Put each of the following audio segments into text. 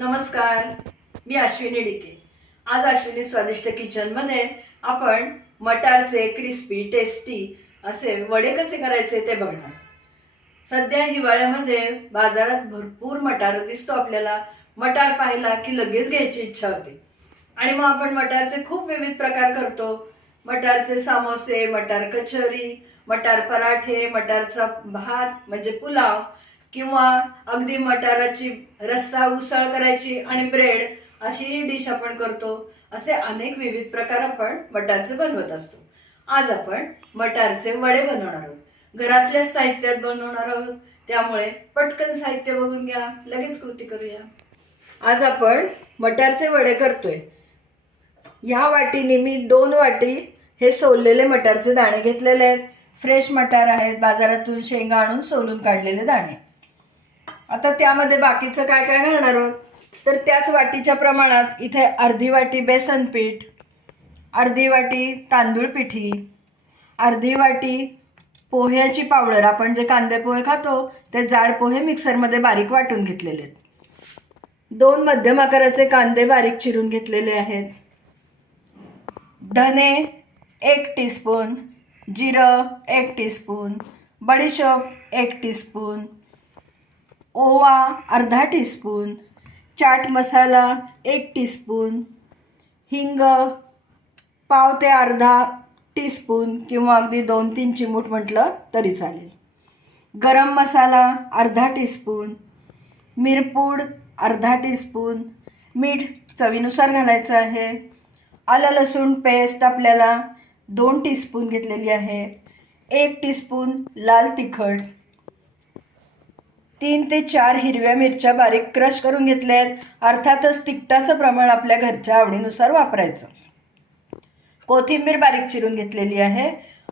नमस्कार मी अश्विनी डिके आज अश्विनी स्वादिष्ट किचनमध्ये आपण मटारचे क्रिस्पी टेस्टी असे वडे कसे करायचे ते बघणार. सध्या हिवाळ्यामध्ये बाजारात भरपूर मटार दिसतो आपल्याला. मटार पाहिला की लगेच घ्यायची इच्छा होते. आणि मग आपण मटारचे खूप विविध प्रकार करतो. मटारचे समोसे मटार कचोरी मटार पराठे मटारचा भात म्हणजे पुलाव किंवा अगदी मटाराची रस्सा उसळ करायची आणि ब्रेड अशी डिश आपण करतो असे अनेक विविध प्रकार आपण मटारचे बनवत असतो. आज आपण मटारचे वडे बनवणार आहोत. घरातल्या साहित्यात बनवणार आहोत. त्यामुळे पटकन साहित्य बघून घ्या लगेच कृती करूया. आज आपण मटारचे वडे करतोय. ह्या वाटीने मी दोन वाटी हे सोललेले मटारचे दाणे घेतलेले आहेत. फ्रेश मटार आहेत. बाजारातून शेंगा आणून सोलून काढलेले दाणे. आता त्यामध्ये बाकीचं काय काय घालणार आहोत? तर त्याच वाटीच्या प्रमाणात इथे अर्धी वाटी बेसन पीठ अर्धी वाटी तांदूळ पिठी अर्धी वाटी पोह्याची पावडर आपण जे कांदे पोहे खातो ते जाड पोहे मिक्सरमध्ये बारीक वाटून घेतलेले आहेत. दोन मध्यम आकाराचे कांदे बारीक चिरून घेतलेले आहेत. धने एक टीस्पून जिरं एक टीस्पून बडीशोप एक टीस्पून ओवा अर्धा टीस्पून चाट मसाला एक टीस्पून हिंग पाव ते अर्धा टीस्पून किंवा अगदी दोन तीन चिमूट म्हटलं तरी चालेल. गरम मसाला अर्धा टीस्पून मिरपूड अर्धा टीस्पून मीठ चवीनुसार घालायचं आहे. आलं लसूण पेस्ट आपल्याला दोन टीस्पून घेतलेली आहे. एक टीस्पून लाल तिखट. तीन ते चार हिरव्या मिरच्या बारीक क्रश करून घेतल्या आहेत अर्थातच तिखटाचं प्रमाण आपल्या घरच्या आवडीनुसार वापरायचं. कोथिंबीर बारीक चिरून घेतलेली आहे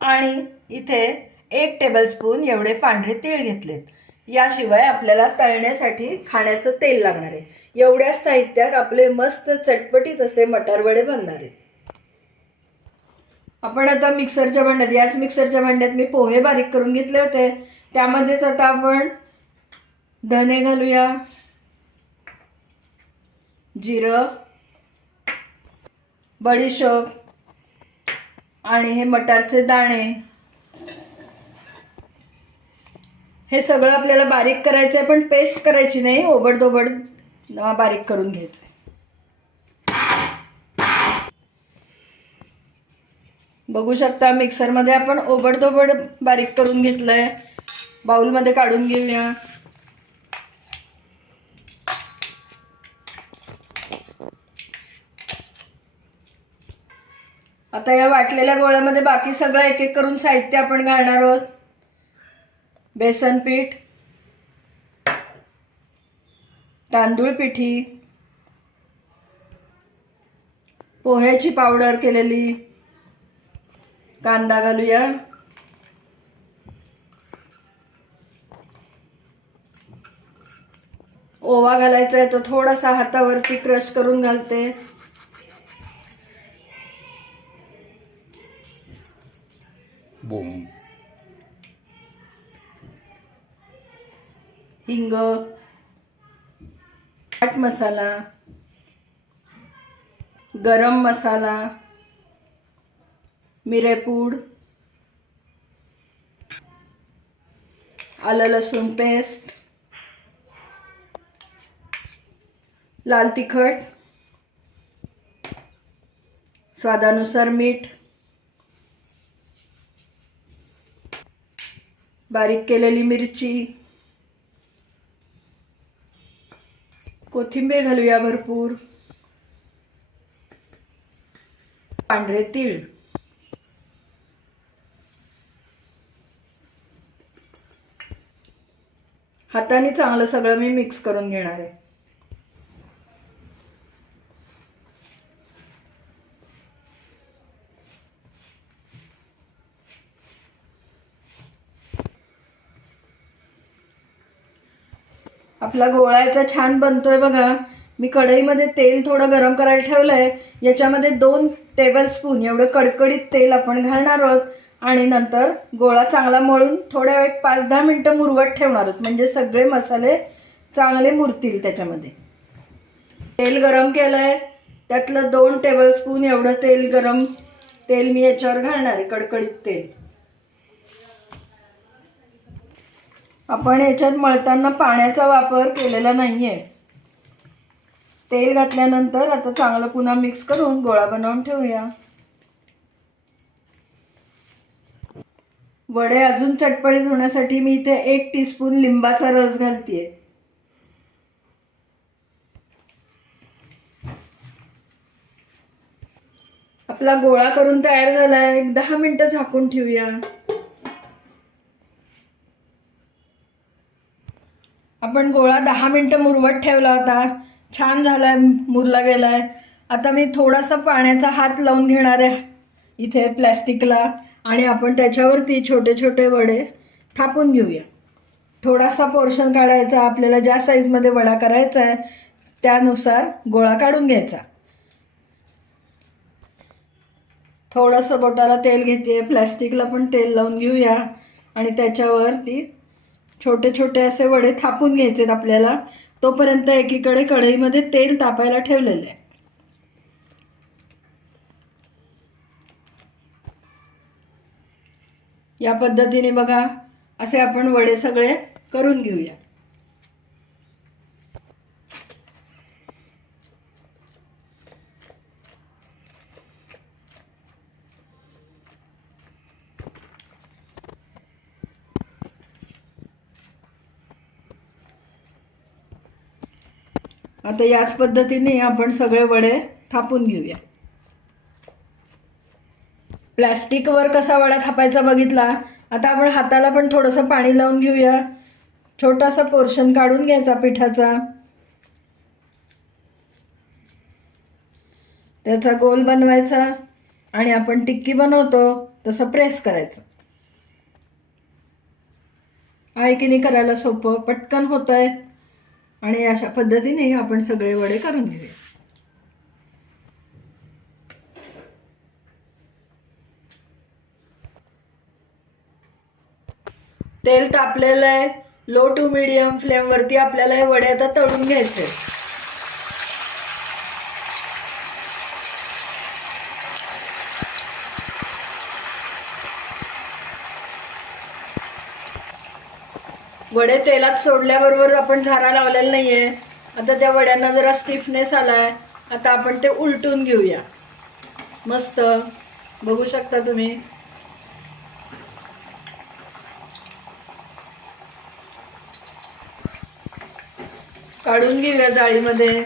आणि इथे एक टेबलस्पून एवढे पांढरे तीळ घेतलेत. याशिवाय आपल्याला तळण्यासाठी खाण्याचं तेल लागणार आहे. एवढ्याच साहित्यात आपले मस्त चटपटीत असे मटार वडे बनणार आहेत. आपण आता मिक्सरच्या भांड्यात याच मिक्सरच्या भांड्यात मी पोहे बारीक करून घेतले होते. त्यामध्येच आता आपण धने घालूया. जिरं. बडीशोप. आणि हे मटारचे दाणे. हे सगळं आपल्याला बारीक करायचं आहे पण पेस्ट करायची नाही. ओबडधोबड बारीक करून घ्यायचं बघू शकता मिक्सरमध्ये आपण ओबडधोबड बारीक करून घेतलंय. बाऊलमध्ये काढून घेऊया. आता या वाटलेल्या गोळ्यामध्ये बाकी सगळं एक एक करून साहित्य आपण घालणार आहोत. बेसन पीठ तांदूळ पिठी पोह्याची पावडर केलेली कांदा घालूया. ओवा घालायचा आहे तो थोडासा हातावरती क्रश करून घालते. हिंग चाट मसाला गरम मसाला मिरेपूड आलं लसूण पेस्ट लाल तिखट स्वादानुसार मीठ बारीक केलेली मिरची कोथिंबीर घालूया भरपूर. पांढरे तीळ. हाताने चांगलं सगळं मी मिक्स करून घेणार आहे. आपला गोळायचा छान बनतोय बघा. मी कढईमध्ये तेल थोडं गरम करायला ठेवलं आहे याच्यामध्ये दोन टेबलस्पून एवढं कडकडीत तेल आपण घालणार आहोत. आणि नंतर गोळा चांगला मळून थोड्या वेळ एक पाच दहा मिनटं मुरवत ठेवणार आहोत. म्हणजे सगळे मसाले चांगले मुरतील त्याच्यामध्ये. तेल गरम केलंय. त्यातलं दोन टेबलस्पून एवढं तेल गरम तेल मी याच्यावर घालणार आहे कडकडीत तेल. आपण याच्यात मळताना पाण्याचा वापर केलेला नाहीये. तेल घातल्यानंतर आता चांगलं पुन्हा मिक्स करून गोळा बनवून ठेवूया. वडे अजून चटपटीत होण्यासाठी मी इथे एक टीस्पून लिंबाचा रस घालतीये. आपला गोळा करून तयार झाला एक दहा मिनिटं झाकून ठेवूया. आपण गोळा दहा मिनटं मुरवत ठेवला होता. छान झालाय मुरला गेलाय. आता मी थोडासा पाण्याचा हात लावून घेणार आहे इथे प्लॅस्टिकला. आणि आपण त्याच्यावरती छोटे छोटे वडे थापून घेऊया. थोडासा पोर्शन काढायचा आपल्याला ज्या साईजमध्ये वडा करायचा आहे त्यानुसार गोळा काढून घ्यायचा. थोडंसं बोटाला तेल घेते प्लॅस्टिकला पण तेल लावून घेऊया. आणि त्याच्यावरती छोटे छोटे असे वडे थापून घ्यायचेत आपल्याला. तोपर्यंत एकीकडे कढईमध्ये तेल तापायला ठेवलेलं आहे. या पद्धतीने बघा असे आपण वडे सगळे करून घेऊया. आता याच पद्धतीने आपण सगळे वडे थापून घेऊया. प्लॅस्टिकवर कसा वडा थापायचा बघितला? आता आपण हाताला पण थोडंसं पाणी लावून घेऊया. छोटासा पोर्शन काढून घ्यायचा पिठाचा. त्याचा गोल बनवायचा आणि आपण टिक्की बनवतो तसं प्रेस करायचं. आहे की नाही करायला सोपं? पटकन होतं आहे आणि अशा पद्धतीने आपण सगळे वडे करून घेऊया. तेल तापलेलं आहे. लो टू मिडियम फ्लेमवरती आपल्याला हे वडे आता तळून घ्यायचे वडे तेलात सोडल्याबरोबर आपण झारा लावलेला नाहीये. आता त्या वड्यांना जरा स्टिफनेस आलाय. आता आपण ते उलटून घेऊया. मस्त. बघू शकता तुम्ही. काढून घेऊया जाळीमध्ये.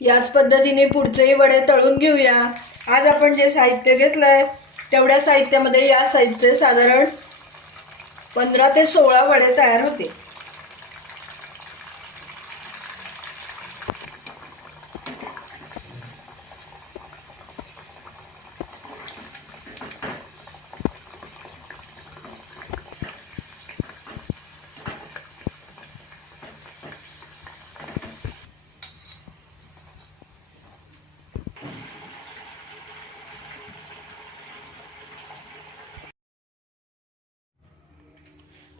याच पद्धतीने पुढचेही वडे तळून घेऊया. आज आपण जे साहित्य घेतलंय तेवढ्या साहित्यामध्ये या साईजचे साधारण पंधरा ते सोळा वडे तयार होते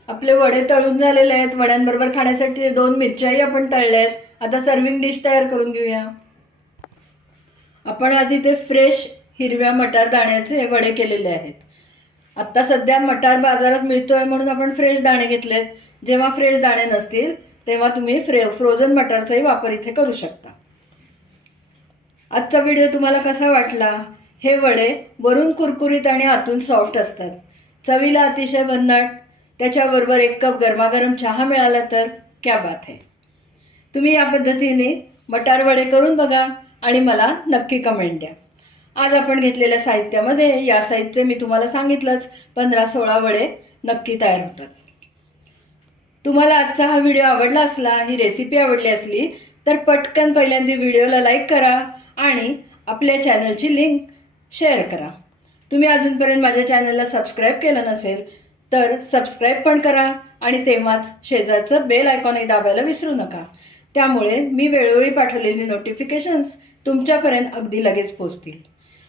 आपले वडे तळून झालेले आहेत वड्यांबरोबर खाण्यासाठी दोन मिरच्याही आपण तळल्या आहेत. आता सर्विंग डिश तयार करून घेऊया. आपण आज इथे फ्रेश हिरव्या मटार दाण्याचे वडे केलेले आहेत. आत्ता सध्या मटार बाजारात मिळतोय म्हणून आपण फ्रेश दाणे घेतलेत. जेव्हा फ्रेश दाणे नसतील तेव्हा तुम्ही फ्रे फ्रोझन मटारचाही वापर इथे करू शकता. आजचा व्हिडिओ तुम्हाला कसा वाटला? हे वडे वरून कुरकुरीत आणि आतून सॉफ्ट असतात. चवीला अतिशय भन्नाट त्याच्याबरोबर एक कप गरमागरम चहा मिळाला तर क्या बात आहे तुम्ही या पद्धतीने मटार वडे करून बघा आणि मला नक्की कमेंट द्या. आज आपण घेतलेल्या साहित्यामध्ये या साहित्य मी तुम्हाला सांगितलंच पंधरा सोळा वडे नक्की तयार होतात. तुम्हाला आजचा हा व्हिडिओ आवडला असला ही रेसिपी आवडली असली तर पटकन पहिल्यांदा व्हिडिओला लाईक करा आणि आपल्या चॅनलची लिंक शेअर करा. तुम्ही अजूनपर्यंत माझ्या चॅनलला सबस्क्राईब केलं नसेल तर सबस्क्राईब पण करा आणि तेव्हाच शेजारचं बेल आयकॉनही दाबायला विसरू नका. त्यामुळे मी वेळोवेळी पाठवलेली नोटिफिकेशन्स तुमच्यापर्यंत अगदी लगेच पोचतील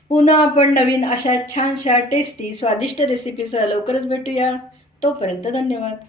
पुन्हा आपण नवीन अशा छानशा टेस्टी स्वादिष्ट रेसिपीसह लवकरच भेटूया. तोपर्यंत धन्यवाद.